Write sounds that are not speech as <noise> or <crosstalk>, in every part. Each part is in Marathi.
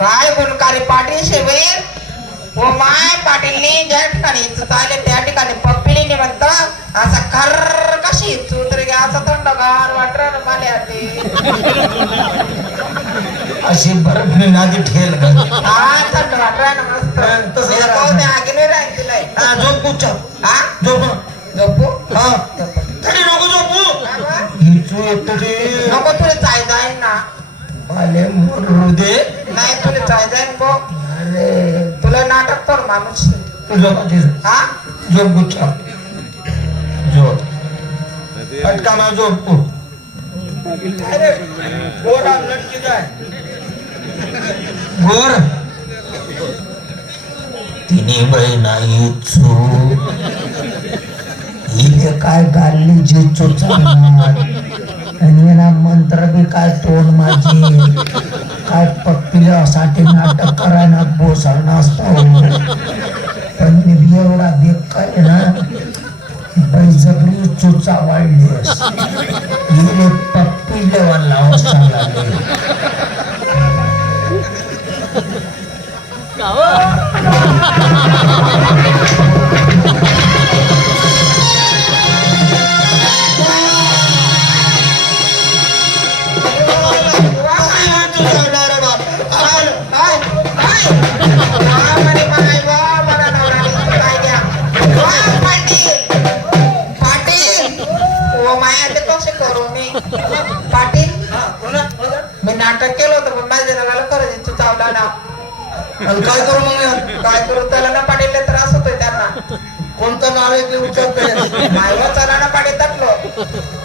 काय गुणकारी पाटील शेवेर? हो माय पाटीलने ज्या ठिकाणी चालले त्या ठिकाणी पप्पिलीने म्हणत असा खर कशी तरी असं थंडगार वाटर मला ते अशी बर्फ नादी ठेल ग हा थंड वाटर मस्त. तसं ते आगीने राहील तिला हा झोप कुठच्या हा? झोप झोपू? हा. तरी नको झोपू? हिचू नको तुला चाय जाईन ना. आले मोरू दे नाही तुला जाईन बो अरे तुला नाटक कर माणूस. आधी झोप. हा? झोप गुच्छा झोप अटका मा झोप तू अरे गोरा लटकी जाय. गोर. तिने बहिणा इचू. हिले काय गाल्ली जिचू चालणार. आणि मंत्र बी काय तोंड माझी. काय पप्पीसाठी नाटक करायला बोसळ नसता पण मी बी एवढा बेकार ना बैजबरी चुचा वाढली. हिले पप्पी लेवल लावस चालला मी नाटक केलं होतं पण माझ्या जनाला खरंच तू चावला ना काय करू मग काय करू त्याला ना पाटील त्रास होतोय त्यांना कोणतं नाव आहे ते उच्चारतोय नाही हो, चला ना पाटील तटलो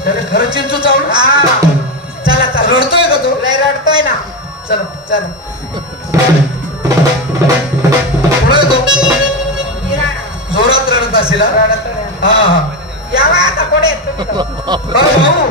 त्याने खरं चिंचू चावलं हा चला चला रडतोय का तो लय रडतोय ना चल चल पुढे तो जोरात रडत असेल हा? हा हा यावा आता पुढे भाऊ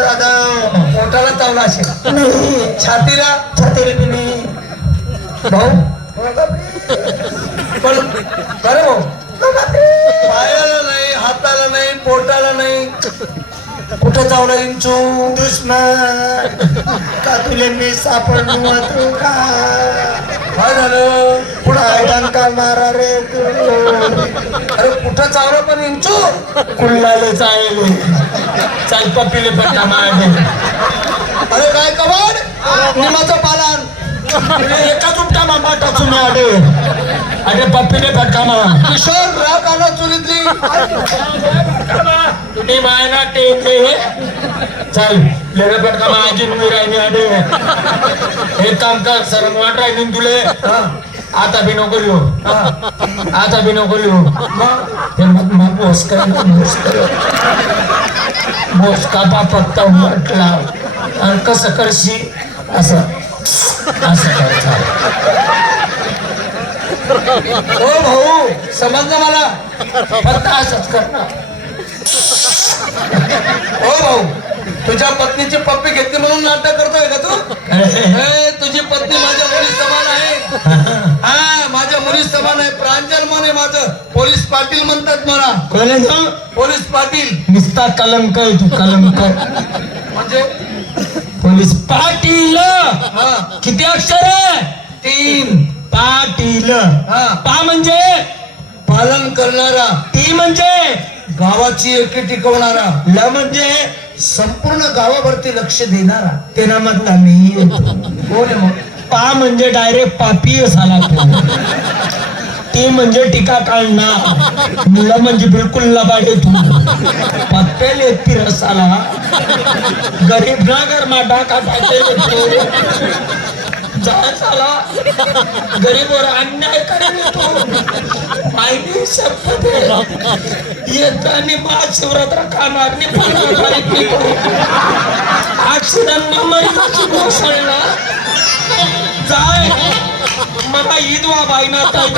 पोटाला चावला असेल छातीला छातीला बी नाही. भाऊ पण बरं भाऊ पोटाला नाही. कुठं चावला इंचू? दुश्मन का तुले मी सापडलो तू का? काय झालं? पुढं चावला? डंका मारा रे तू? अरे कुठं चावला पण इंचू? कुल्लाले चायले चाल पप्पीले पट्टा मारले. अरे काय कबाड निमाचं पालन. <laughs> एका चुपटा मामा टाचून आले. अरे पप्पीले पट्टा मार किशोर राग आला चुलीतली तुम्ही मायना टेके चल लेरे पटका माझी नुई राहिली आडे एक काम कर सर वाट राहिली ना तुले. आता बी नको लिहू. आता बी नको लिहू. ते मग मग मोस कर मोस कर मोस कापा पत्ता म्हटला आणि कसं करशी असं. असं कर चाल. हो भाऊ समजलं मला? फक्त असंच कर. हो भाऊ तुझ्या पत्नीची पप्पी घेतली म्हणून नाटक करतोय का तू? <laughs> ए, तुझी पत्नी माझ्या मुली समान आहे. हा माझ्या मुली समान आहे. प्रांजल मन आहे माझं. पोलीस पाटील म्हणतात मला. पोलीस पाटील. निस्ता कलंक आहे तू कलंक. म्हणजे? पोलीस पाटील. हा. किती अक्षर आहे? तीन. पाटील. पा म्हणजे? पालन करणारा. टी म्हणजे? गावाची एकी टिकवणारा. ल म्हणजे? संपूर्ण गावावरती लक्ष देणारा. तेना मधला मी. येतो कोण आहे मग? पा म्हणजे डायरेक्ट पापी झाला तो टी म्हणजे टीका काढणार. ल म्हणजे बिलकुल लबाडे तू पत्तेल येती रसाला गरीब ना घर मा डाका टाकेल झाला गरीबवर अन्याय करेल तू. माहिती शपथ येतानी महाशिवरात्र खाणार नि ऍक्सिडेंट मरायची कोसळला जाय. मला ईदवा बाईना ताई